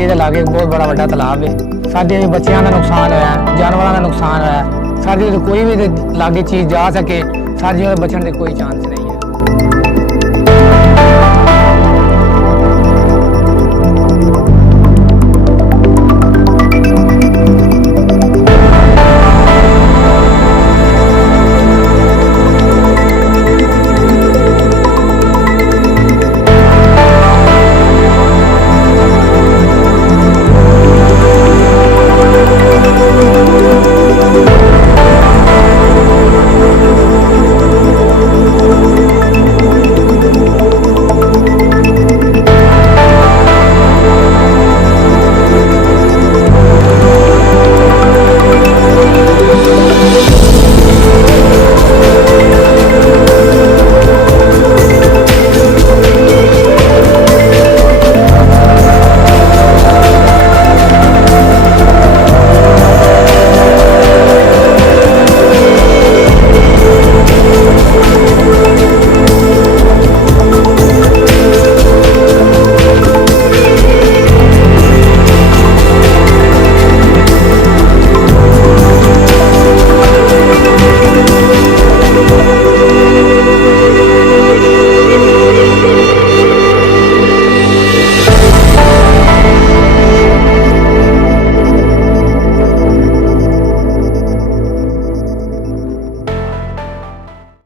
जी के लागे बहुत बड़ा वड्डा तालाब है। साडे बच्चों का नुकसान होया, जानवरों का नुकसान होया। साडे कोई भी लागे चीज़ जा सके, साडियों बचने के कोई चांस नहीं है।